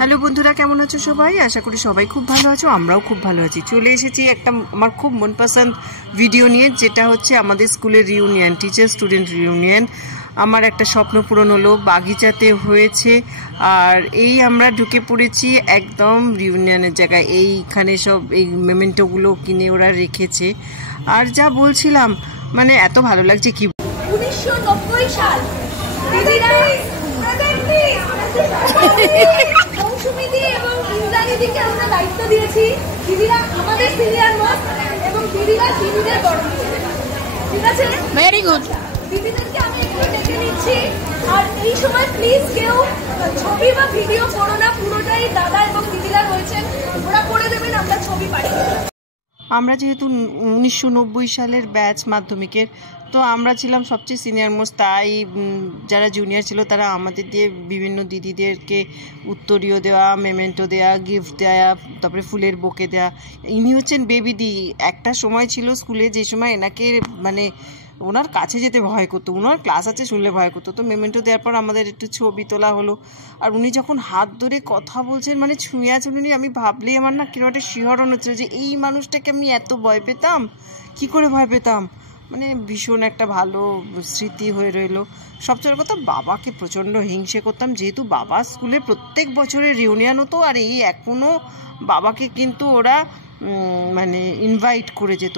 Hello বন্ধুরা, কেমন আছো সবাই? আশা করি সবাই খুব ভালো আছো, আমরাও খুব ভালো আছি। চলে এসেছি একটা আমার খুব মনপসন্দ ভিডিও নিয়ে, যেটা হচ্ছে আমাদের স্কুলের রিউনিয়ন, টিচার স্টুডেন্ট রিউনিয়ন। আমার একটা স্বপ্ন পূরণ হলো, বাগিচাতে হয়েছে। আর এই আমরা ঢুকে পড়েছি একদম রিউনিয়নের জায়গায়। এইখানে সব এই মেমেন্টোগুলো কিনে ওরা রেখেছে। আর যা বলছিলাম, মানে এত ভালো লাগছে কি। 1990 সাল মৌসুমীদি এবং ইন্দ্রাণীদিকে আমরা দায়িত্ব দিয়েছি। দিদিরা আমাদের সিনিয়র মোস্ট এবং দিদিরা দিদিদের বড়। ঠিক আছে, ভেরি গুড। দিদিদেরকে আমি একটু ডেকে নিচ্ছি। আর এই সময় প্লিজ কেউ ছবি বা ভিডিও করো না, পুরোটাই দাদা এবং দিদিরা রয়েছেন, ওরা করে দেবেন, আমরা ছবি পাঠিয়ে দেবো। আমরা যেহেতু 1990 সালের ব্যাচ মাধ্যমিকের, তো আমরা ছিলাম সবচেয়ে সিনিয়র মোস্ট। তাই যারা জুনিয়র ছিল তারা আমাদের দিয়ে বিভিন্ন দিদিদেরকে উত্তরীয় দেওয়া, মেমেন্টো দেওয়া, গিফট দেওয়া, তারপরে ফুলের বোকে দেওয়া। ইনি হচ্ছেন বেবি দি। একটা সময় ছিল স্কুলে যে সময় এনাকে মানে ওনার কাছে যেতে ভয় করতো, ওনার ক্লাস আছে শুনলে ভয় করতো। তো মেমেন্টো দেওয়ার পর আমাদের একটু ছবি তোলা হলো। আর উনি যখন হাত ধরে কথা বলছেন, মানে ছুঁয়ে আছেন উনি, আমি ভাবলেই আমার না কিরকম একটা শিহরণ হচ্ছিল যে এই মানুষটাকে আমি এত ভয় পেতাম, কি করে ভয় পেতাম। মানে ভীষণ একটা ভালো স্মৃতি হয়ে রইলো। সবচেয়ে কথা, বাবাকে প্রচণ্ড হিংসে করতাম, যেহেতু বাবা স্কুলে প্রত্যেক বছরের রিউনিয়ন হতো। আর এই এখনও বাবাকে কিন্তু ওরা মানে ইনভাইট করে যেত,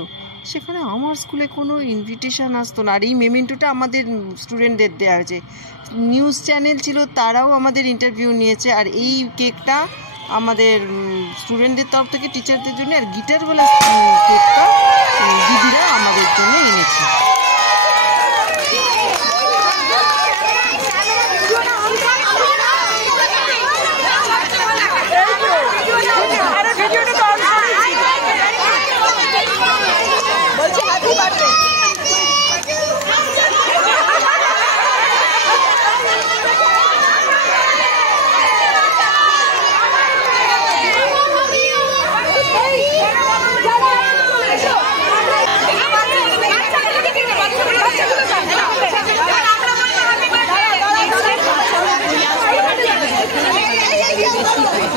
সেখানে আমার স্কুলে কোনো ইনভিটেশন আসতো না। আর এই মেমেন্টোটা আমাদের স্টুডেন্টদের দেওয়া হয়েছে। নিউজ চ্যানেল ছিল, তারাও আমাদের ইন্টারভিউ নিয়েছে। আর এই কেকটা আমাদের স্টুডেন্টদের তরফ থেকে টিচারদের জন্য, আর গিটারওয়ালা কেকটা দিদিরা আমাদের জন্য এনেছে।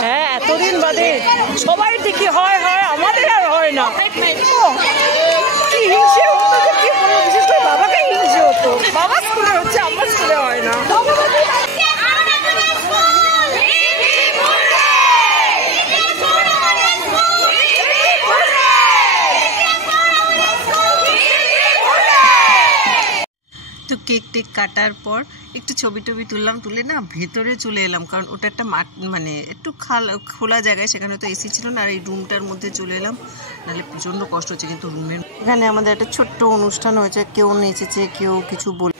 হ্যাঁ, এতদিন বাদে সবাই দেখি হয় হয়, আমাদের আর হয় না। কি হিংসে হতো, কি বলবো, বিশেষ করে বাবাকে হিংসে হতো। বাবা স্কুলে হচ্ছে, আমার স্কুলে হয় না। তো কেক টেক কাটার পর একটু ছবি টবি তুললাম, তুলে না ভেতরে চলে এলাম, কারণ ওটা একটা মানে একটু খোলা জায়গায়, সেখানে তো এসি ছিল না। আর এই রুমটার মধ্যে চলে এলাম, নাহলে প্রচণ্ড কষ্ট হচ্ছে। কিন্তু রুমের এখানে আমাদের একটা ছোট্ট অনুষ্ঠান হয়েছে, কেউ নেচেছে, কেউ কিছু বলে।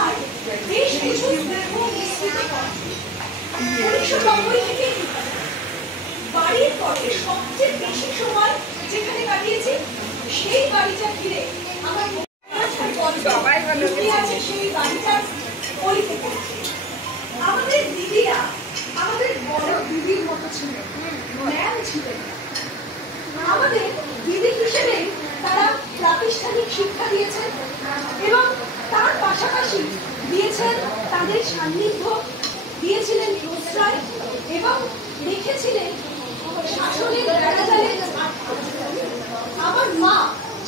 আর বেশ কিছু বাড়ির পরে সবচেয়ে বেশি সময় যেখানে কাটিয়েছি সেই বাড়িটা ঘিরে আমার সেই বাড়িটার পরিস্থিতি। আমাদের দিদিরা আমাদের বড় দিদির মতো ছিলেন, ম্যাম ছিলেন। আমাদের দিদি হিসেবে তারা প্রাতিষ্ঠানিক শিক্ষা দিয়েছেন এবং তার পাশাপাশি দিয়েছেন তাদের সান্নিধ্য, দিয়েছিলেন প্রশ্রয় এবং রেখেছিলেন শাসনের বেড়াজালে। আমার মা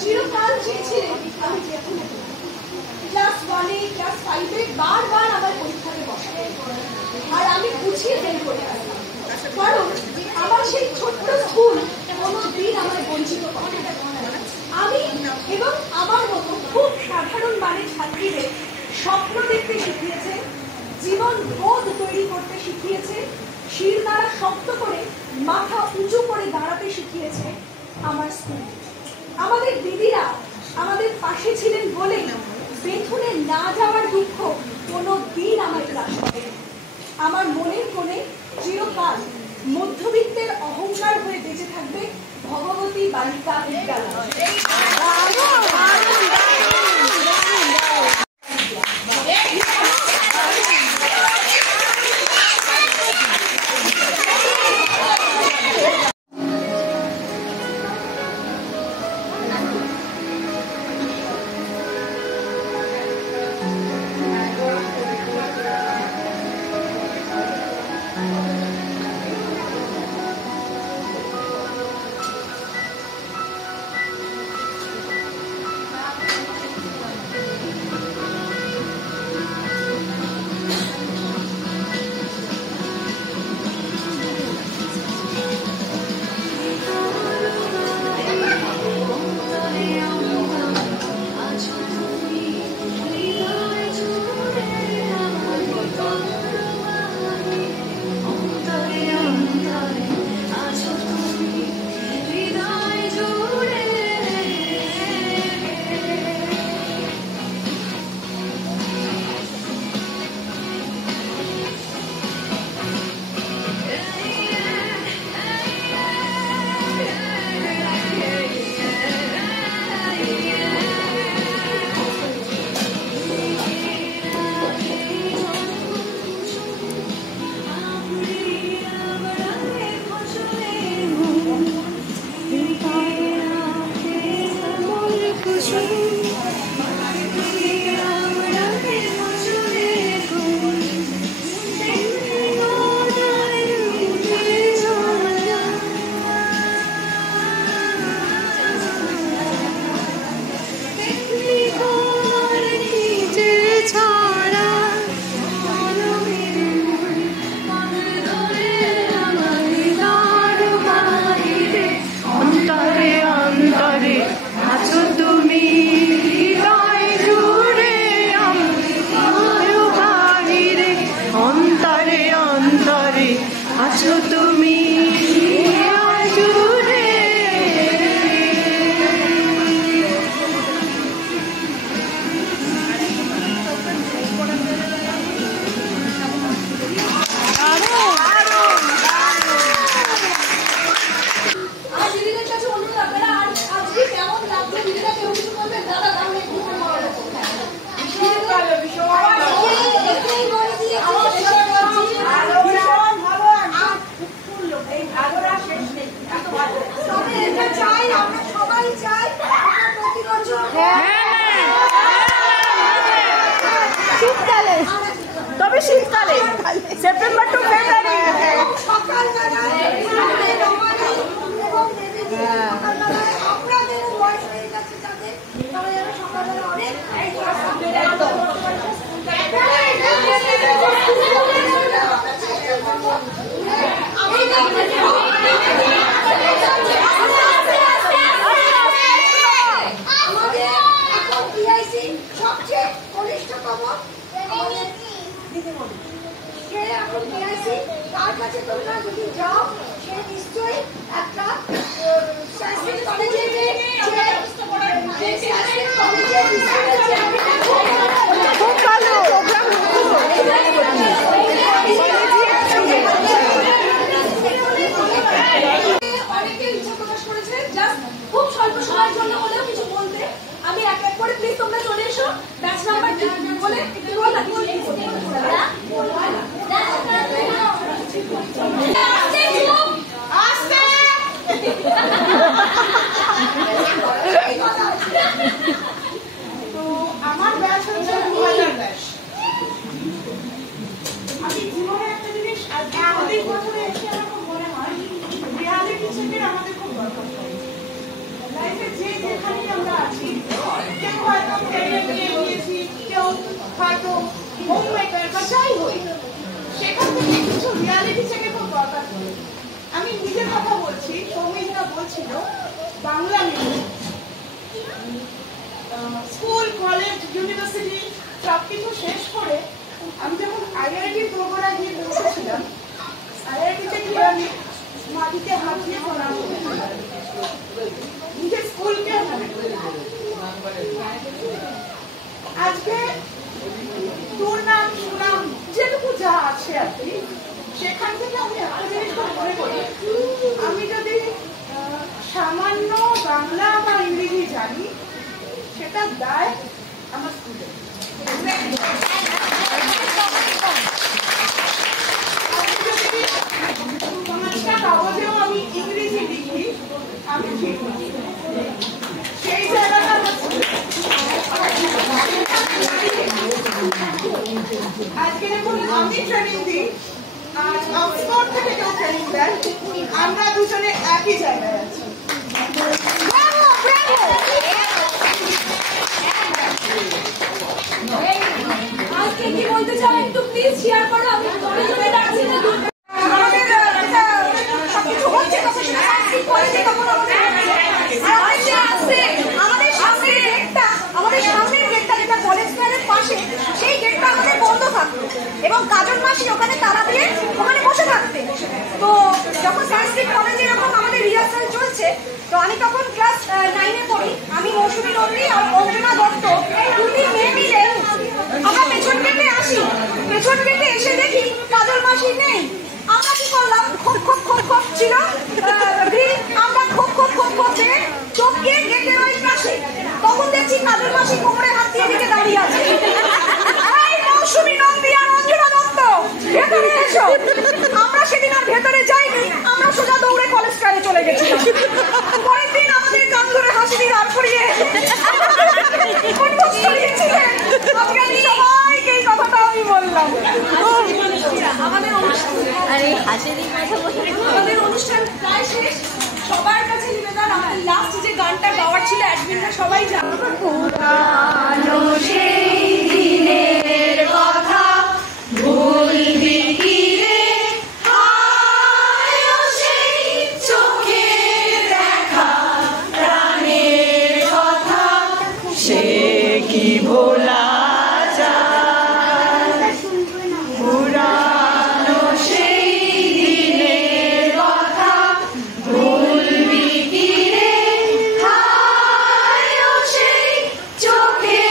চিরকাল চেয়েছিলেন আমি ক্লাস 1-এ, ক্লাস 5-এ বারবার আমার পরীক্ষাতে বসাতে, আর আমি গুছিয়ে বের করে আসতাম, কারণ আমার সেই ছোট্ট স্কুল কোনোদিন আমার বঞ্চিত করে। আমি এবং আমার মতো খুব সাধারণ মানের ছাত্রীদের স্বপ্ন দেখতে শিখিয়েছে, জীবন বোধ তৈরি করতে শিখিয়েছে, শির দ্বারা শক্ত করে মাথা উঁচু করে দাঁড়াতে শিখিয়েছে আমার স্কুল। আমাদের দিদিরা আমাদের পাশে ছিলেন বলে বেথুনে না যাওয়ার দুঃখ কোনো দিন আমার ক্লাস হবে। আমার মনের কোণে চিরকাল মধ্যবিত্তের অহংকার হয়ে বেঁচে থাকবে ভগবতী বালিকা বিদ্যালয়। তবে এটা চাই, আমরা সবাই চাই প্রতি বছর শীতকালে, তবে শীতকালে সেপ্টেম্বর টু ফেব্রুয়ারি সকালবেলায় এবং দেবীদের সকালবেলায় আপনাদের বয়স হয়ে গেছে যাদের, তারা যেন সকালবেলা অনেক সবচেয়ে কনিষ্ঠতম দিদিমণি, সে এখন পিআইসি, তার কাছে তোমরা যদি যাও সে নিশ্চয়ই একটা সংস্কৃত কলেজে খুব ভালো প্রোগ্রাম। অনেকে ইচ্ছা প্রকাশ করেছে জাস্ট খুব স্বল্প সময়ের জন্য হলেও কিছু বলতে। আমি এক এক করে প্লিজ তোমরা চলে এসো, ব্যাচ নাম্বার বলে একটু বলা তো আমার ব্যাচ হচ্ছে 2000 ব্যাচ। আমি জীবনে একটা জিনিস অনেক বছরে এসে আমার খুব মনে হয় রিয়ালিটি চেকের আমাদের খুব দরকার হয়। লাইফে যে যেখানেই আমরা আছি, কেউ হয়তো ক্যারিয়ার নিয়ে গিয়েছি, কেউ হয়তো হোম মেকার বা যাই হই, সেখান থেকে কিছু রিয়ালিটি চেকের খুব দরকার হয়। আমি নিজের কথা বলছি, সৌমিত্রা বলছিল Bangla medium, school college university সবকিছু শেষ করে আমি যখন আইআইটি প্রোগ্রামে গিয়ে পৌঁছেছিলাম, আইআইটিতে গিয়ে আমি মাটিতে হাত দিয়ে প্রণাম করেছিলাম, নিজের স্কুলকে আজকে দুর্নাম সুনাম যেটুকু যা আছে আর কি, সেখান থেকে আমি একটা জিনিস মনে করি, আমি যদি সামান্য বাংলা বা ইংরেজি জানি সেটা দায় আমার স্টুডেন্ট। পাঁচটা কাগজেও আমি ইংরেজি লিখি, আমি ঠিক সেই জায়গাটা আজকে দেখুন আমি ট্রেনিং দিই, আর অক্সফোর্ড থেকে কেউ ট্রেনিং দেয়, আমরা দুজনে একই জায়গায় আছি। আজকে কি বলতে চাও একটু প্লিজ শেয়ার করো। আমি জোরে জোরে ডাকছি না, এবং কাজল মাসি ওখানে তালা দিয়ে ওখানে বসে থাকতেন। তো যখন সংস্কৃত কলেজে এরকম আমাদের রিহার্সাল চলছে, তো আমি তখন ক্লাস 9-এ পড়ি। আমি মৌসুমী নন্দী আর অঞ্জনা দত্ত দুটি মেয়ে মিলে আমরা পেছন কেটে আসি। পেছন কেটে এসে দেখি কাজল মাসি নেই। আমরা কি করলাম, খোপ খোপ খোপ খোপ ছিল আমরা খোপ খোপ খোপ খোপ দিয়ে চোখকে গেটের ওই পাশে, তখন দেখছি কাজল মাসি কোমরে হাত দিয়ে দিকে দাঁড়িয়ে আছে। মৌসুমী নন্দী আর অঞ্জনা দত্ত ভেতরে এসো। আমরা সেদিন আর ভেতরে যাইনি, আমরা সোজা দৌড়ে কলেজ স্টাইলে চলে গেছিলাম। পরের দিন আমাদের কান ধরে হাসি দিয়ে দাঁড় করিয়ে সবাইকে এই কথাটা আমি বললাম। আমাদের অনুষ্ঠান প্রায় শেষ, সবার কাছে নিবেদন, আমাদের লাস্ট যে গানটা গাওয়ার ছিল অ্যাডমিনরা সবাই জানো। চোখে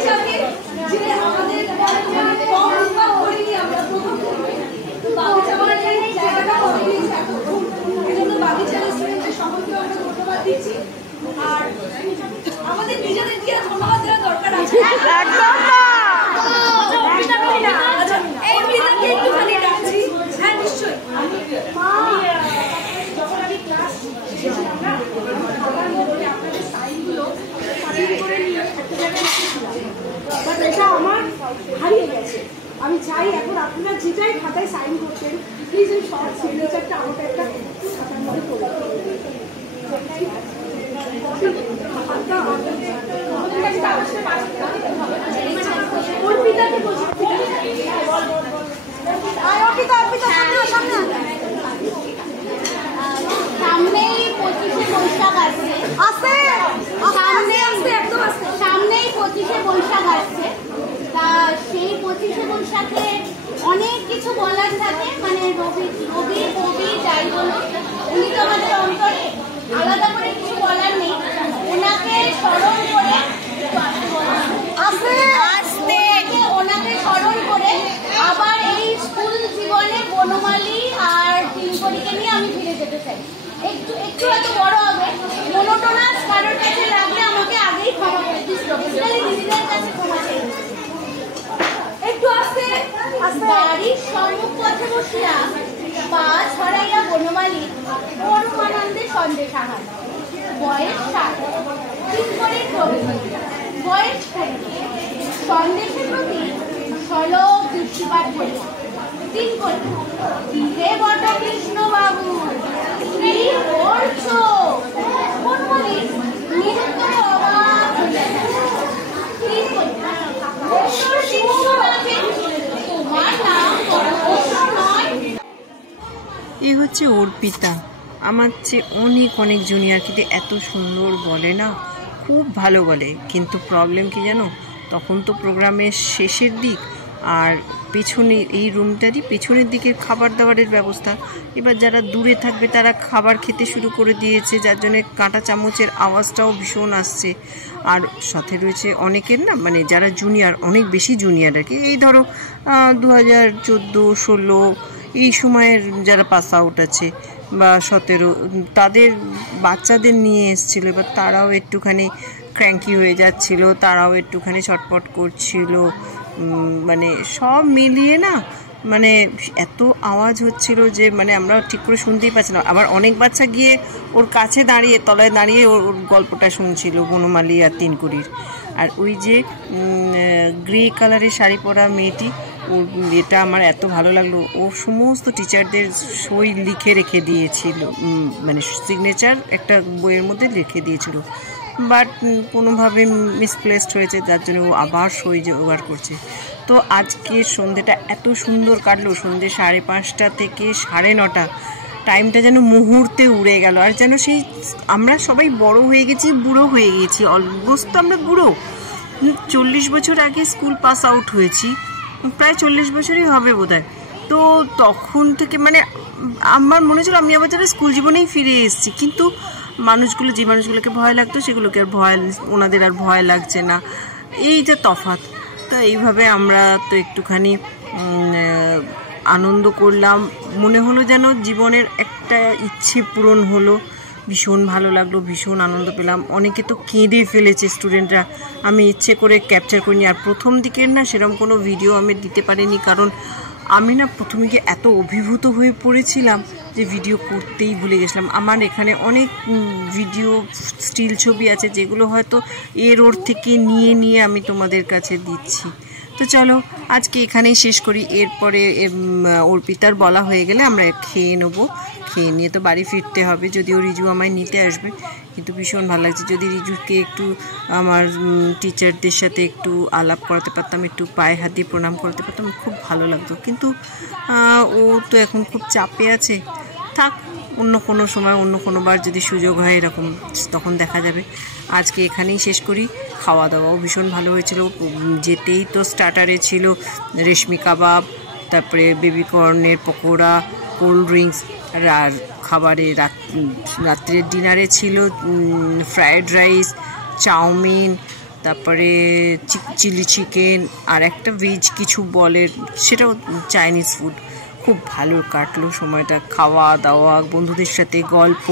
বাগিচাকে যে আমাদের কম উন্নত করিনি আমরা প্রথম থেকে, বাগিচা মানে জায়গাটা করেনি এই জন্য বাগিচা রেস্টুরেন্টের সবাইকে আমরা ধন্যবাদ দিচ্ছি। আর আমাদের নিজেদেরকে ধন্যবাদ দেওয়ার দরকার আছে। একটুখানি ডাকছি। হ্যাঁ নিশ্চয়ই। যখন আমি ক্লাস শেষেছিলাম না, আমার মধ্যে আপনাদের সাইনগুলো করে নিয়ে একটা জায়গায় রেখেছিলাম, বাট এটা আমার হারিয়ে গেছে। আমি চাই এখন আপনারা যেটাই খাতায় সাইন করতেন প্লিজ এই শর্ট সিগনেচারটা আমাকে একটা খাতার মধ্যে করে সামনেই 25শে বৈশাখ আসছে, সামনেই 25শে বৈশাখ আসছে। তা সেই 25শে বৈশাখে অনেক কিছু বলার থাকে, মানে রবি কবি যাই বলো, উনি তো আমাদের অন্তরে, আলাদা করে কিছু বলার নেই। ওনাকে স্মরণ করে ওনাকে স্মরণ করে আবার এই স্কুল জীবনে বনমালী আর তিনকড়িকে নিয়ে আমি ফিরে যেতে চাই। একটু হয়তো বড় হবে, মনোটোনাস কারোর কাছে লাগলে আমাকে আগেই ক্ষমা করে দিস, প্রফেশনালি দিদিদের কাছে ক্ষমা চাই। একটু আস্তে বাড়ির সম্মুখ পথে বসিয়া পা ছড়াইয়া বনমালী পরমানন্দে সন্দেশ আহার। বয়স 7, তিনকড়ির প্রবৃত্তি, বয়স 20। সন্দেশের প্রতি সলভ দৃষ্টিপাত করিয়া তিনকড়ি, হে বট কৃষ্ণ বাবু, কি করছো? বনমালী নিরুত্তরে অবাক হইয়া তিনকড়ি, তোমার নাম নয়? এ হচ্ছে অর্পিতা, আমার চেয়ে অনেক জুনিয়র, কিন্তু এত সুন্দর বলে না, খুব ভালো বলে। কিন্তু প্রবলেম কি জানো, তখন তো প্রোগ্রামের শেষের দিক, আর পেছনে এই রুমটারই পেছনের দিকের খাবার দাবারের ব্যবস্থা। এবার যারা দূরে থাকবে তারা খাবার খেতে শুরু করে দিয়েছে, যার জন্য কাঁটা চামচের আওয়াজটাও ভীষণ আসছে। আর সাথে রয়েছে অনেকের না, মানে যারা জুনিয়র, অনেক বেশি জুনিয়র আর কি, এই ধরো 2014-16 এই সময়ের যারা পাস আউট আছে বা 17, তাদের বাচ্চাদের নিয়ে এসেছিলো। এবার তারাও একটুখানি ক্র্যাঙ্কি হয়ে যাচ্ছিল, তারাও একটুখানি ছটপট করছিল, মানে সব মিলিয়ে না, মানে এত আওয়াজ হচ্ছিল যে মানে আমরা ঠিক করে শুনতেই পাচ্ছি না। আবার অনেক বাচ্চা গিয়ে ওর কাছে দাঁড়িয়ে, তলায় দাঁড়িয়ে ওর গল্পটা শুনছিল, বনমালী আর তিনকড়ির। আর ওই যে গ্রে কালারের শাড়ি পরা মেয়েটি, ওর এটা আমার এত ভালো লাগলো, ও সমস্ত টিচারদের সই লিখে রেখে দিয়েছিল, মানে সিগনেচার একটা বইয়ের মধ্যে লিখে দিয়েছিল, বাট কোনোভাবে মিসপ্লেসড হয়েছে, যার জন্য ও আবার সই জোগাড় করছে। তো আজকের সন্ধ্যেটা এত সুন্দর কাটলো, সন্ধ্যে 5:30 থেকে 9:30, টাইমটা যেন মুহূর্তে উড়ে গেল। আর যেন সেই আমরা সবাই বড় হয়ে গেছি, বুড়ো হয়ে গেছি, অলমোস্ট তো আমরা বুড়ো। 40 বছর আগে স্কুল পাস আউট হয়েছি, প্রায় 40 বছরই হবে বোধহয়। তো তখন থেকে মানে আমার মনে হচ্ছিল আমি আবার যারা স্কুল জীবনেই ফিরে এসেছি, কিন্তু মানুষগুলো, যে মানুষগুলোকে ভয় লাগতো সেগুলোকে আর ওনাদের আর ভয় লাগছে না, এই যে তফাৎ। তো এইভাবে আমরা তো একটুখানি আনন্দ করলাম, মনে হলো যেন জীবনের একটা ইচ্ছে পূরণ হলো, ভীষণ ভালো লাগলো, ভীষণ আনন্দ পেলাম। অনেকে তো কেঁদে ফেলেছে স্টুডেন্টরা, আমি ইচ্ছে করে ক্যাপচার করিনি। আর প্রথম দিকের না সেরকম কোনো ভিডিও আমি দিতে পারিনি, কারণ আমি না প্রথমে গিয়ে এত অভিভূত হয়ে পড়েছিলাম যে ভিডিও করতেই ভুলে গেছিলাম। আমার এখানে অনেক ভিডিও স্টিল ছবি আছে যেগুলো হয়তো ওর থেকে নিয়ে আমি তোমাদের কাছে দিচ্ছি। তো চলো আজকে এখানেই শেষ করি, এরপরে অর্পিতার বলা হয়ে গেলে আমরা খেয়ে নেবো, খেয়ে নিয়ে তো বাড়ি ফিরতে হবে। যদিও রিজু আমায় নিতে আসবে, কিন্তু ভীষণ ভালো লাগছে। যদি রিজুকে একটু আমার টিচারদের সাথে একটু আলাপ করাতে পারতাম, একটু পায়ে হাত দিয়ে প্রণাম করাতে পারতাম, খুব ভালো লাগতো। কিন্তু ও তো এখন খুব চাপে আছে, থাক, অন্য কোনো সময় অন্য কোনোবার যদি সুযোগ হয় এরকম, তখন দেখা যাবে। আজকে এখানেই শেষ করি। খাওয়া দাওয়াও ভীষণ ভালো হয়েছিল। যেতেই তো স্টার্টারে ছিল রেশমি কাবাব, তারপরে বেবিকর্নের পকোড়া, কোল্ড ড্রিঙ্কস, আর খাবারে রাত্রের ডিনারে ছিল ফ্রায়েড রাইস, চাউমিন, তারপরে চিলি চিকেন, আর একটা ভেজ কিছু বলের, সেটাও চাইনিজ ফুড। খুব ভালো কাটলো সময়টা, খাওয়া দাওয়া, বন্ধুদের সাথে গল্প।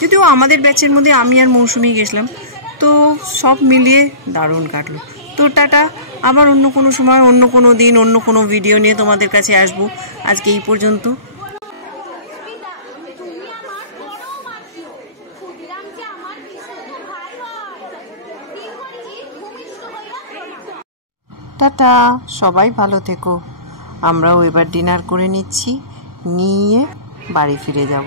যদিও আমাদের ব্যাচের মধ্যে আমি আর মৌসুমি গেছিলাম, তো সব মিলিয়ে দারুণ কাটলো। তো টাটা, আবার অন্য কোনো সময়, অন্য কোনো দিন, অন্য কোনো ভিডিও নিয়ে তোমাদের কাছে আসবো। আজকে এই পর্যন্ত। টাটা, সবাই ভালো থেকো। আমরাও এবার ডিনার করে নিচ্ছি, নিয়ে বাড়ি ফিরে যাব।